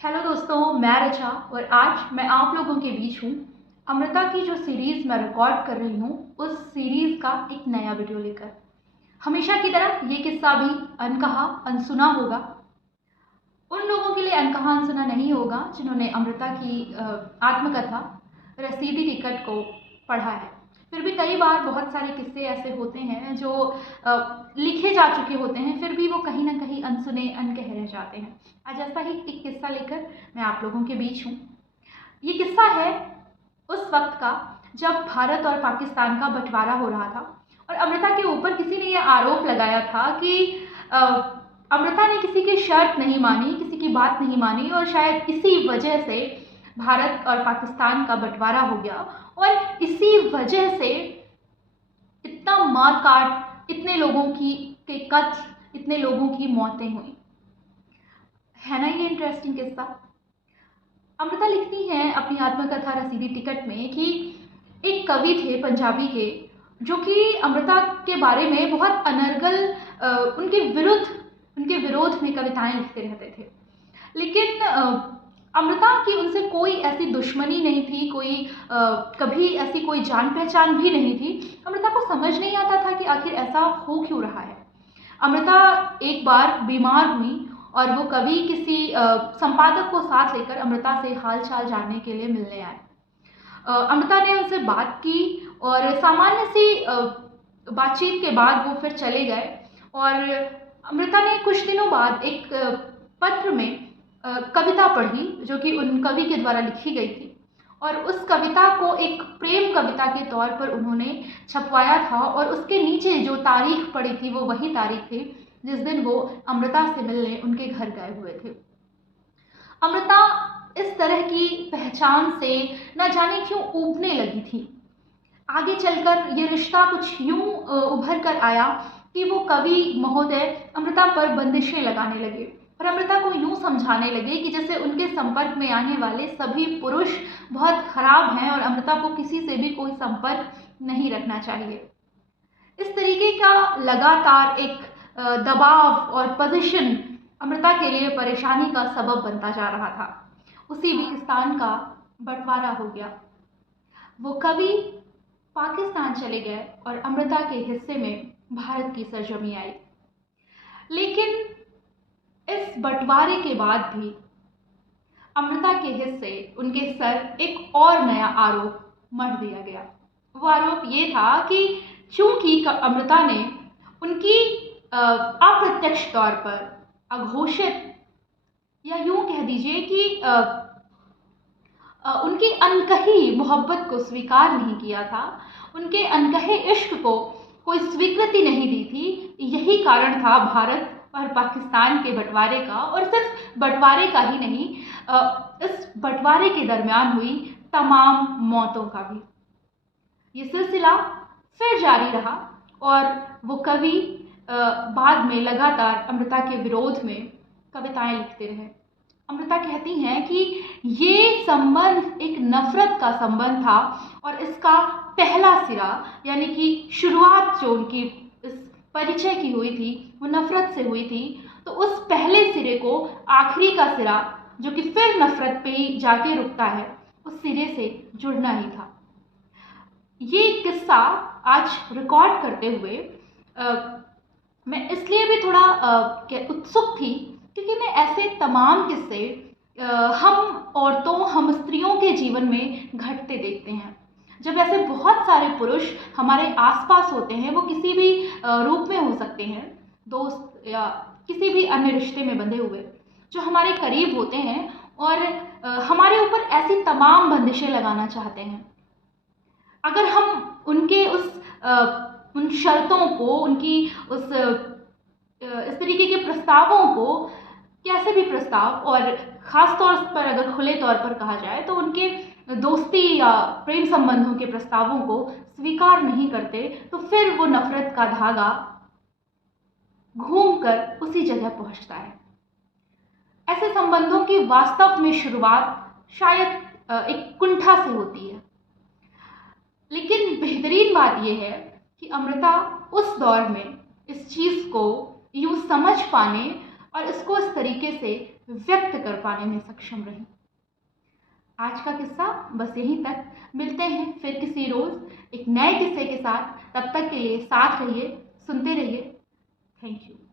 Hello दोस्तों, मैं रचा और आज मैं आप लोगों के बीच हूँ अमृता की जो सीरीज़ मैं रिकॉर्ड कर रही हूँ उस सीरीज़ का एक नया वीडियो लेकर। हमेशा की तरह ये किस्सा भी अनकहा अनसुना होगा। उन लोगों के लिए अनकहा अनसुना नहीं होगा जिन्होंने अमृता की आत्मकथा रसीदी टिकट को पढ़ा है। फिर भी कई बार बहुत सारे किस्से ऐसे होते हैं जो लिखे जा चुके होते हैं, फिर भी वो कहीं ना कहीं अनसुने अनकहे रह जाते हैं। आज ऐसा ही एक किस्सा लेकर मैं आप लोगों के बीच हूँ। ये किस्सा है उस वक्त का जब भारत और पाकिस्तान का बंटवारा हो रहा था और अमृता के ऊपर किसी ने ये आरोप लगाया था कि अमृता ने किसी की शर्त नहीं मानी, किसी की बात नहीं मानी और शायद इसी वजह से भारत और पाकिस्तान का बंटवारा हो गया और इसी वजह से इतना मार काट, इतने लोगों की के कत्ल, इतने लोगों की मौतें हुई। है ना ये इंटरेस्टिंग किस्सा। अमृता लिखती हैं अपनी आत्मकथा रसीदी टिकट में कि एक कवि थे पंजाबी के जो कि अमृता के बारे में बहुत अनर्गल उनके विरोध में कविताएं लिखते रहते थे। लेकिन अमृता की उनसे कोई ऐसी दुश्मनी नहीं थी, कभी ऐसी कोई जान पहचान भी नहीं थी। अमृता को समझ नहीं आता था कि आखिर ऐसा हो क्यों रहा है। अमृता एक बार बीमार हुई और वो कवि किसी संपादक को साथ लेकर अमृता से हाल चाल जानने के लिए मिलने आए। अमृता ने उनसे बात की और सामान्य सी बातचीत के बाद वो फिर चले गए। और अमृता ने कुछ दिनों बाद एक पत्र में कविता पढ़ी जो कि उन कवि के द्वारा लिखी गई थी और उस कविता को एक प्रेम कविता के तौर पर उन्होंने छपवाया था और उसके नीचे जो तारीख पड़ी थी वो वही तारीख थी जिस दिन वो अमृता से मिलने उनके घर गए हुए थे। अमृता इस तरह की पहचान से न जाने क्यों ऊबने लगी थी। आगे चलकर ये रिश्ता कुछ यूं उभर कर आया कि वो कवि महोदय अमृता पर बंदिशें लगाने लगे और अमृता को यूं समझाने लगे कि जैसे उनके संपर्क में आने वाले सभी पुरुष बहुत खराब हैं और अमृता को किसी से भी कोई संपर्क नहीं रखना चाहिए। इस तरीके का लगातार एक दबाव और पोजीशन अमृता के लिए परेशानी का सबब बनता जा रहा था। उसी पाकिस्तान का बंटवारा हो गया। वो कवि पाकिस्तान चले गए और अमृता के हिस्से में भारत की सरजमी आई। लेकिन इस बंटवारे के बाद भी अमृता के हिस्से उनके सर एक और नया आरोप मढ़ दिया गया। वो आरोप ये था कि चूंकि अमृता ने उनकी अप्रत्यक्ष तौर पर अघोषित या यूं कह दीजिए कि उनकी अनकही मोहब्बत को स्वीकार नहीं किया था, उनके अनकहे इश्क को कोई स्वीकृति नहीं दी थी, यही कारण था भारत और पाकिस्तान के बंटवारे का। और सिर्फ बंटवारे का ही नहीं, इस बंटवारे के दरमियान हुई तमाम मौतों का भी। ये सिलसिला फिर जारी रहा और वो कवि बाद में लगातार अमृता के विरोध में कविताएं लिखते रहे। अमृता कहती हैं कि ये संबंध एक नफरत का संबंध था और इसका पहला सिरा यानी कि शुरुआत जो उनकी इस परिचय की हुई थी वो नफरत से हुई थी। तो उस पहले सिरे को आखिरी का सिरा जो कि फिर नफरत पे ही जाके रुकता है, उस सिरे से जुड़ना ही था। ये किस्सा आज रिकॉर्ड करते हुए मैं इसलिए भी थोड़ा उत्सुक थी क्योंकि मैं ऐसे तमाम किस्से हम औरतों, हम स्त्रियों के जीवन में घटते देखते हैं। जब ऐसे बहुत सारे पुरुष हमारे आसपास होते हैं, वो किसी भी रूप में हो सकते हैं, दोस्त या किसी भी अन्य रिश्ते में बंधे हुए, जो हमारे करीब होते हैं और हमारे ऊपर ऐसी तमाम बंदिशें लगाना चाहते हैं। अगर हम उनके उन शर्तों को, उनकी इस तरीके के प्रस्तावों को, कैसे भी प्रस्ताव, और ख़ास तौर पर अगर खुले तौर पर कहा जाए तो उनके दोस्ती या प्रेम संबंधों के प्रस्तावों को स्वीकार नहीं करते, तो फिर वो नफरत का धागा घूमकर उसी जगह पहुंचता है। ऐसे संबंधों की वास्तव में शुरुआत शायद एक कुंठा से होती है। लेकिन बेहतरीन बात यह है कि अमृता उस दौर में इस चीज़ को यूँ समझ पाने और इसको इस तरीके से व्यक्त कर पाने में सक्षम रहें। आज का किस्सा बस यहीं तक। मिलते हैं फिर किसी रोज़ एक नए किस्से के साथ। तब तक के लिए साथ रहिए, सुनते रहिए। Thank you.